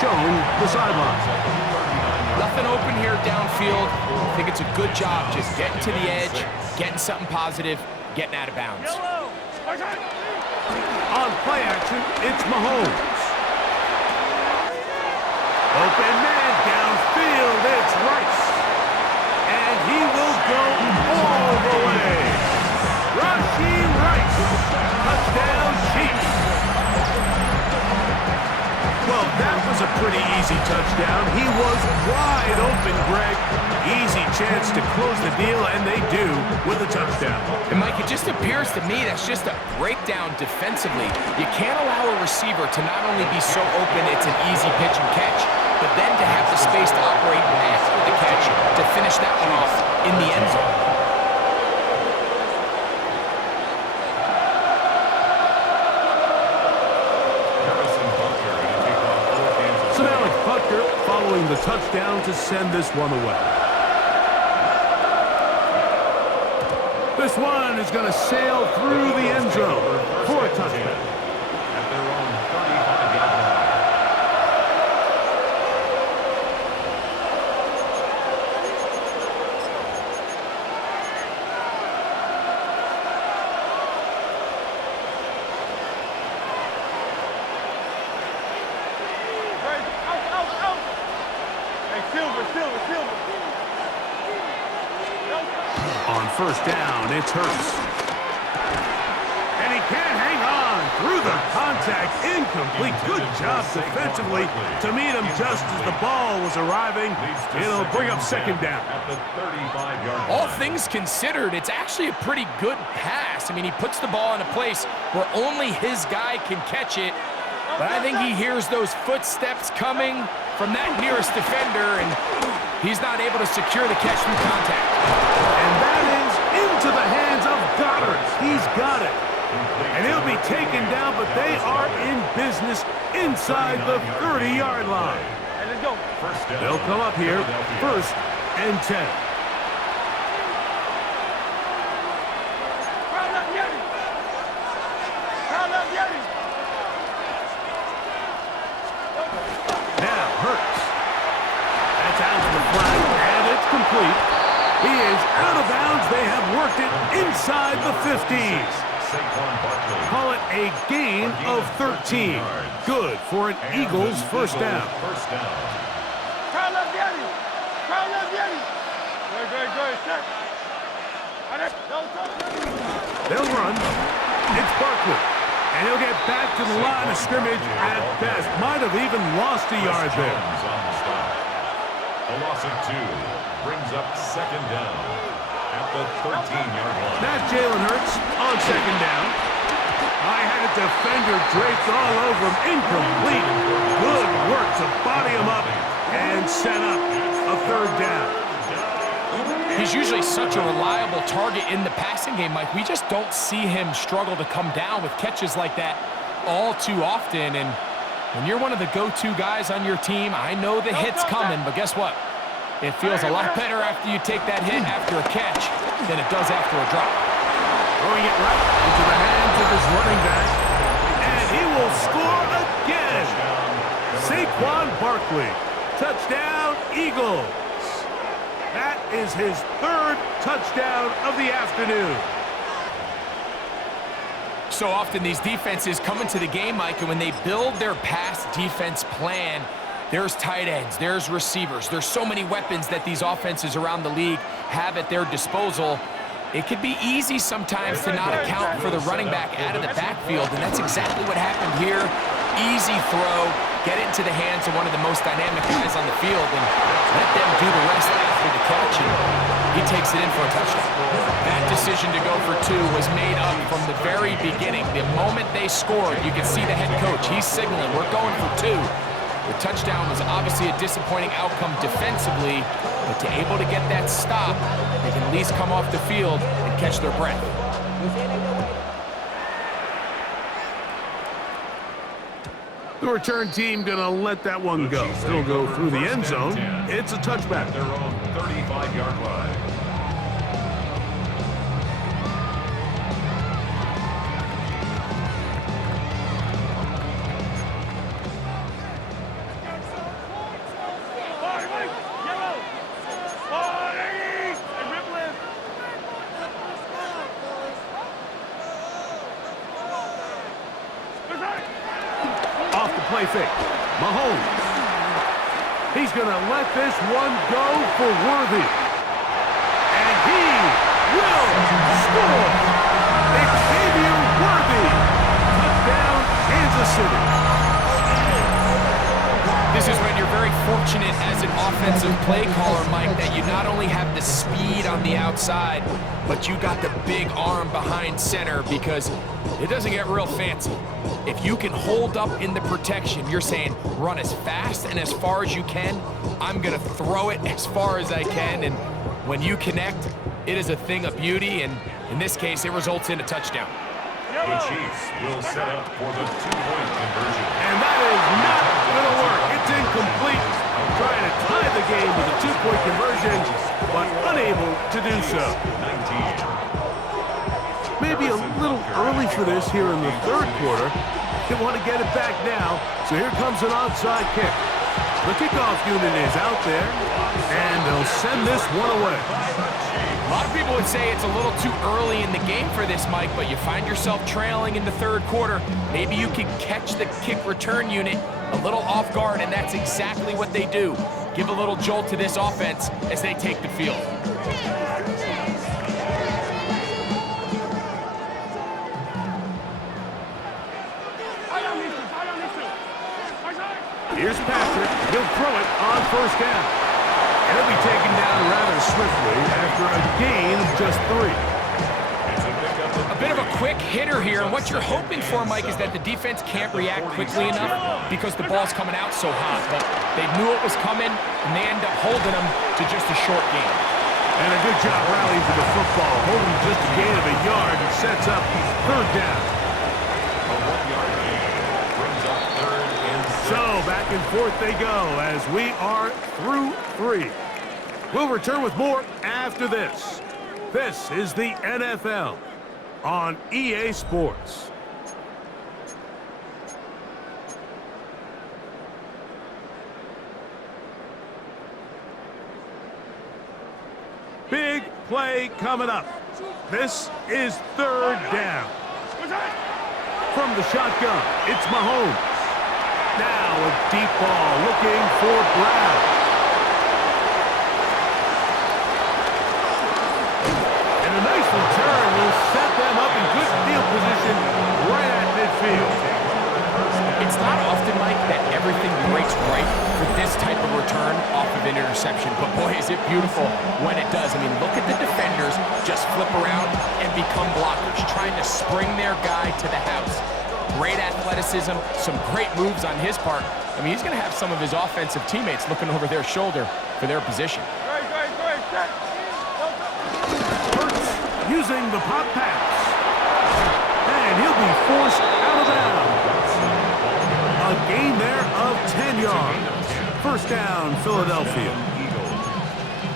shown the sideline. Nothing open here downfield. I think it's a good job just getting to the edge, getting something positive, getting out of bounds. On play action, it's Mahomes. Open man downfield, it's Rice. And he will go all the way. Rashee Rice, touchdown Chiefs. Well, that was a pretty easy touchdown. He was wide open, Greg. Easy chance to close the deal, and they do with a touchdown. And Mike, it just appears to me that's just a breakdown defensively. You can't allow a receiver to not only be so open it's an easy pitch and catch, but then to have the space to operate after the catch to finish that one off in the end zone. So now it's Butker following the touchdown to send this one away. This one is going to sail through the end zone for a touchdown. At their own 35-yard line. On first down, it's Hurts. And he can't hang on through the contact. Incomplete. Good job defensively to meet him just as the ball was arriving. It'll bring up second down. At the 35-yard All line. things considered, it's actually a pretty good pass. I mean, he puts the ball in a place where only his guy can catch it. But I think he hears those footsteps coming from that nearest defender, and he's not able to secure the catch through contact. And that is into the hands of Goddard. He's got it. And he'll be taken down, but they are in business inside the 30-yard line. First down. They'll come up here, first and 10. Now Hurts. That's out to the flag, and it's complete. He is out of bounds. They have worked it inside the 50s. Saquon Barkley. Call it a gain of 13. Good for an Eagles first down. First down. They'll run. It's Barkley. And he'll get back to the line of scrimmage at best. Might have even lost a yard there. Jones on the stop. A loss of 2 brings up second down at the 13-yard line. Not Jalen Hurts on second down. I had a defender draped all over him. Incomplete. Good work to body him up and set up a third down. He's usually such a reliable target in the passing game, Mike. We just don't see him struggle to come down with catches like that all too often. And when you're one of the go-to guys on your team, I know the hit's coming, but guess what? It feels a lot better after you take that hit after a catch than it does after a drop. Throwing it right into the hands of his running back. And he will score again. Saquon Barkley. Touchdown, Eagles. That is his third touchdown of the afternoon. So often these defenses come into the game, Mike, and when they build their pass defense plan, there's tight ends, there's receivers, there's so many weapons that these offenses around the league have at their disposal. It could be easy sometimes to not account for the running back out of the backfield, and that's exactly what happened here. Easy throw, get it into the hands of one of the most dynamic guys on the field, and let them do the rest after the catch, and he takes it in for a touchdown. That decision to go for 2 was made up from the very beginning. The moment they scored, you could see the head coach. He's signaling, we're going for 2. The touchdown was obviously a disappointing outcome defensively, but to able to get that stop, they can at least come off the field and catch their breath. The return team gonna let that one go. It'll go through the end zone. It's a touchback. Their own 35-yard line. play fake. Mahomes. He's going to let this one go for Worthy. And he will score. Xavier Worthy. Touchdown, Kansas City. This is when you're very fortunate as an offensive play caller, Mike, that you not only have the speed on the outside, but you got the big arm behind center, because it doesn't get real fancy. If you can hold up in the protection, you're saying run as fast and as far as you can. I'm going to throw it as far as I can, and when you connect, it is a thing of beauty, and in this case, it results in a touchdown. The Chiefs will set up for the two-point conversion. And that is not going to work. It's incomplete. Trying to tie the game with a two-point conversion, but unable to do so. 19. Maybe a little early for this here in the third quarter. They want to get it back now, so here comes an onside kick. The kickoff unit is out there, and they'll send this one away. A lot of people would say it's a little too early in the game for this, Mike, but you find yourself trailing in the third quarter. Maybe you can catch the kick return unit a little off guard, and that's exactly what they do. Give a little jolt to this offense as they take the field. Here's Patrick. He'll throw it on first down. And he'll be taken down rather swiftly after a gain of just 3. A bit of a quick hitter here, and what you're hoping for, Mike, is that the defense can't react quickly enough because the ball's coming out so hot. But they knew it was coming, and they end up holding them to just a short gain. And a good job rallying for the football, holding just a gain of a yard and sets up third down. A 1-yard gain brings up 3rd and 6. So back and forth they go as we are through 3. We'll return with more after this. This is the NFL on EA Sports. Big play coming up. This is third down. From the shotgun, it's Mahomes. Now a deep ball looking for Brown. And a nice return will set them up in good field position right at midfield. It's not often, Mike, that everything breaks right for this type of return off of an interception. But boy, is it beautiful when it does. I mean, look at the defenders just flip around and become blockers, trying to spring their guy to the house. Great athleticism, some great moves on his part. I mean, he's going to have some of his offensive teammates looking over their shoulder for their position. Hurts using the pop pass. And he'll be forced out of bounds. A gain there of 10 yards. First down, Philadelphia.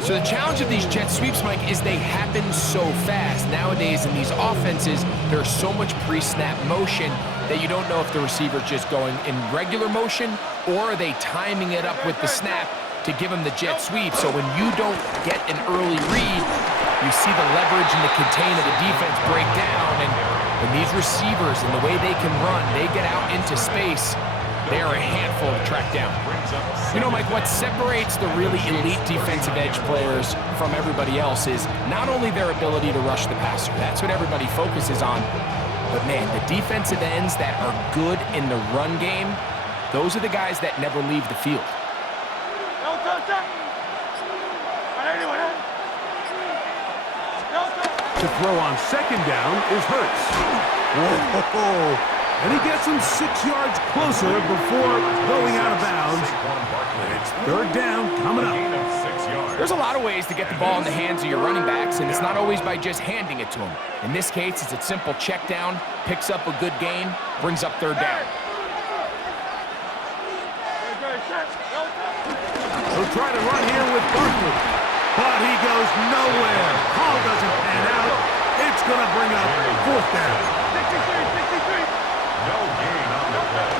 So the challenge of these jet sweeps, Mike, is they happen so fast. Nowadays in these offenses, there's so much pre-snap motion that you don't know if the receiver's just going in regular motion or are they timing it up with the snap to give him the jet sweep. So when you don't get an early read, you see the leverage and the contain of the defense break down. And when these receivers and the way they can run, they get out into space, they are a handful to track down. You know, Mike, what separates the really elite defensive edge players from everybody else is not only their ability to rush the passer. That's what everybody focuses on. But, man, the defensive ends that are good in the run game, those are the guys that never leave the field. To throw on second down is Hurts. Whoa. And he gets him 6 yards closer before going out of bounds. And it's third down coming up. There's a lot of ways to get the ball in the hands of your running backs, and it's not always by just handing it to them. In this case, it's a simple check down, picks up a good gain, brings up third down. He'll try to run here with Barkley, but he goes nowhere. Call doesn't pan out. It's going to bring up fourth down. No gain on the play.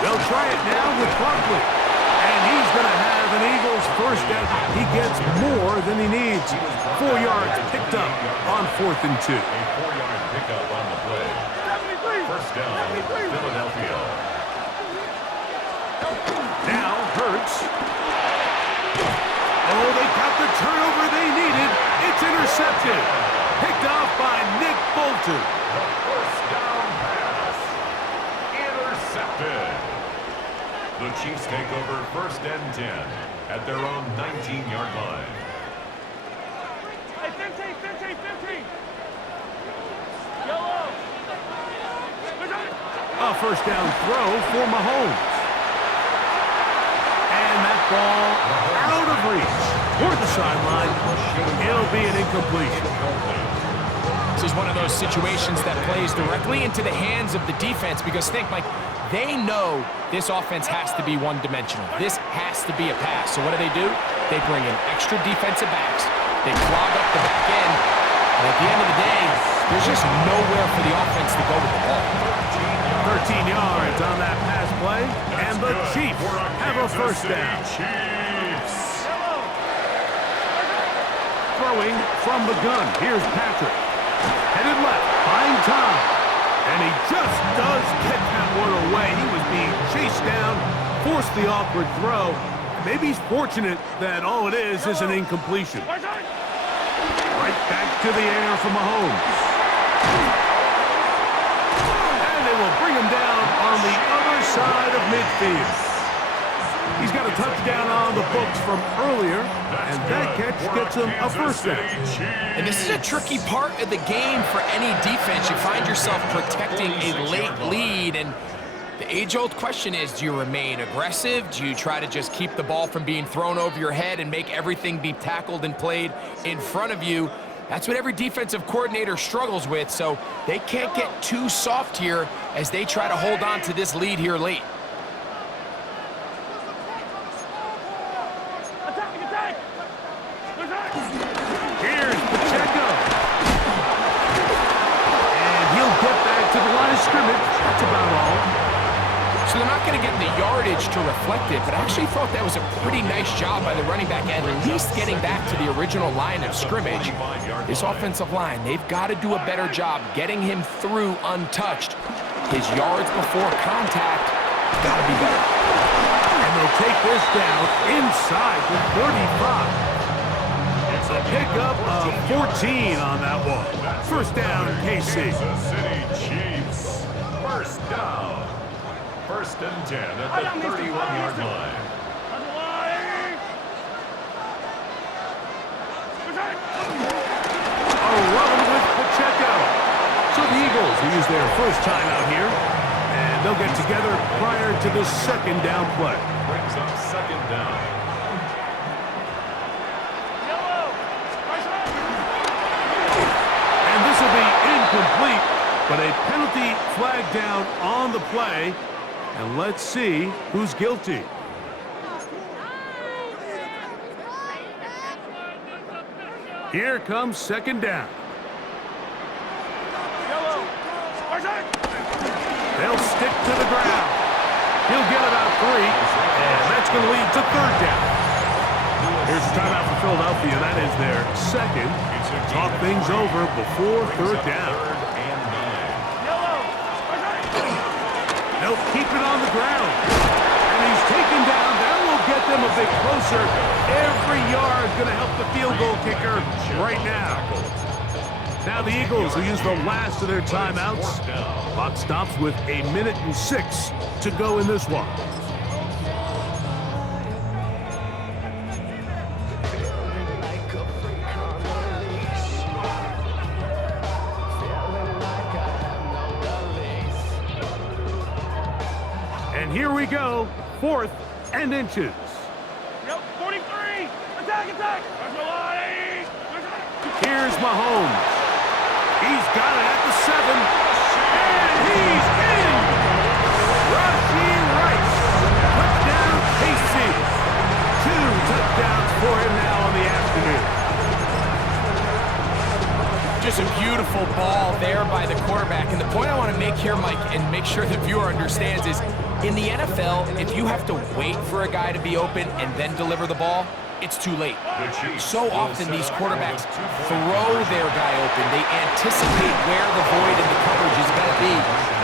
They'll try it now with Barkley, and he's going to have an Eagles first down. He gets more than he needs. 4 yards picked up on 4th and 2. A 4-yard pickup on the play. First down, Philadelphia. Mahomes. Oh, they got the turnover they needed. It's intercepted. Picked off by Nick Bolton. The first down pass. Intercepted. The Chiefs take over 1st and 10 at their own 19-yard line. Hey, 15. Yellow. A first down throw for Mahomes. And that ball out of reach toward the sideline. It'll be an incompletion. This is one of those situations that plays directly into the hands of the defense because think, Mike, they know this offense has to be one-dimensional. This has to be a pass. So what do? They bring in extra defensive backs. They clog up the back end. And at the end of the day, there's just nowhere for the offense to go with the ball. 13 yards on that pass play, and the Chiefs have a first down. Throwing from the gun, here's Patrick. Headed left, buying time. And he just does get that one away. He was being chased down, forced the awkward throw. Maybe he's fortunate that all it is an incompletion. Right back to the air for Mahomes. And they will bring him down on the other side of midfield. He's got a touchdown on the books from earlier, and that catch gets him a first down. And this is a tricky part of the game for any defense. You find yourself protecting a late lead, and the age-old question is, do you remain aggressive? Do you try to just keep the ball from being thrown over your head and make everything be tackled and played in front of you? That's what every defensive coordinator struggles with, so they can't get too soft here as they try to hold on to this lead here late. Here's Pacheco. And he'll get back to the line of scrimmage. That's about all. So they're not going to get the yardage to reflect it, but I actually thought that was a pretty nice job by the running back at least getting back to the original line of scrimmage. This offensive line, they've got to do a better job getting him through untouched. His yards before contact got to be better. And they'll take this down inside the 35. It's a pickup of 14 on that one. First down, KC. Kansas City Chiefs. First down. 1st and 10 at the 31-yard line. A run with Pacheco. So the Eagles will use their first time out here, and they'll get together prior to the second down play. Brings up 2nd down. And this will be incomplete, but a penalty flag down on the play. And let's see who's guilty. Here comes second down. They'll stick to the ground. He'll get about 3, and that's going to lead to third down. Here's a timeout for Philadelphia. That is their second. Talk things over before third down. They'll keep it on the ground. And he's taken down. That will get them a bit closer. Every yard going to help the field goal kicker right now. Now the Eagles will use the last of their timeouts. Clock stops with 1:06 to go in this one. And here we go, 4th and inches. Yep, 43. Attack. Here's Mahomes. He's got it at the 7. And he's in! Rashee Rice. Touchdown, KC. 2 touchdowns for him now on the afternoon. Just a beautiful ball there by the quarterback. And the point I want to make here, Mike, and make sure the viewer understands is, in the NFL, if you have to wait for a guy to be open and then deliver the ball, it's too late. So often these quarterbacks throw their guy open. They anticipate where the void in the coverage is going to be.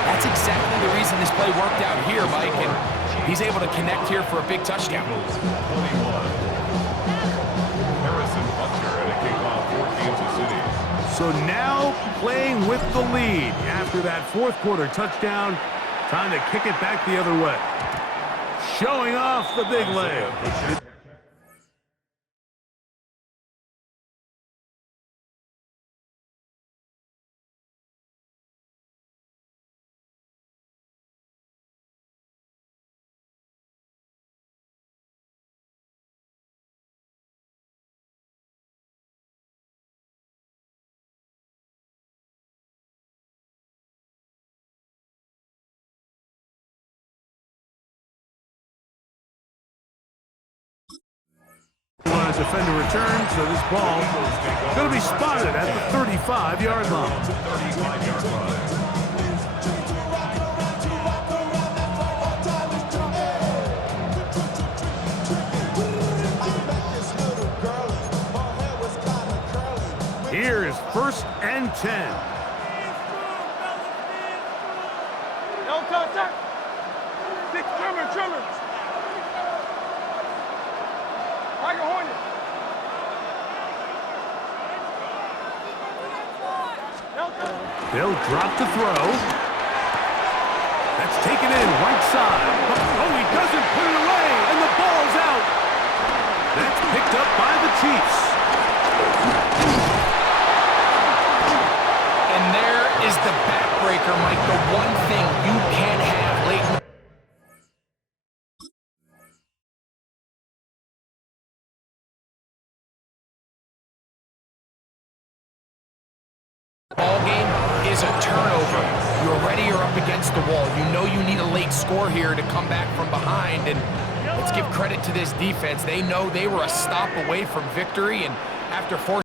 That's exactly the reason this play worked out here, Mike. And He's able to connect here for a big touchdown. Eagles 21. Harrison Butker at a kickoff for Kansas City. So now playing with the lead after that fourth quarter touchdown. Time to kick it back the other way. Showing off the big leg. On a defender return, so this ball going to be spotted at the 35-yard line. 35-yard line. Here is 1st and 10. No contact. Six trimmer. Tiger Hornet. They'll drop the throw. That's taken in right side. Oh, he doesn't put it away, and the ball's out. That's picked up by the Chiefs. And there is the backbreaker, Mike. The one thing you can't have late in the ball game is a turnover. You're ready, you're up against the wall. You know you need a late score here to come back from behind, and let's give credit to this defense. They know they were a stop away from victory, and after 4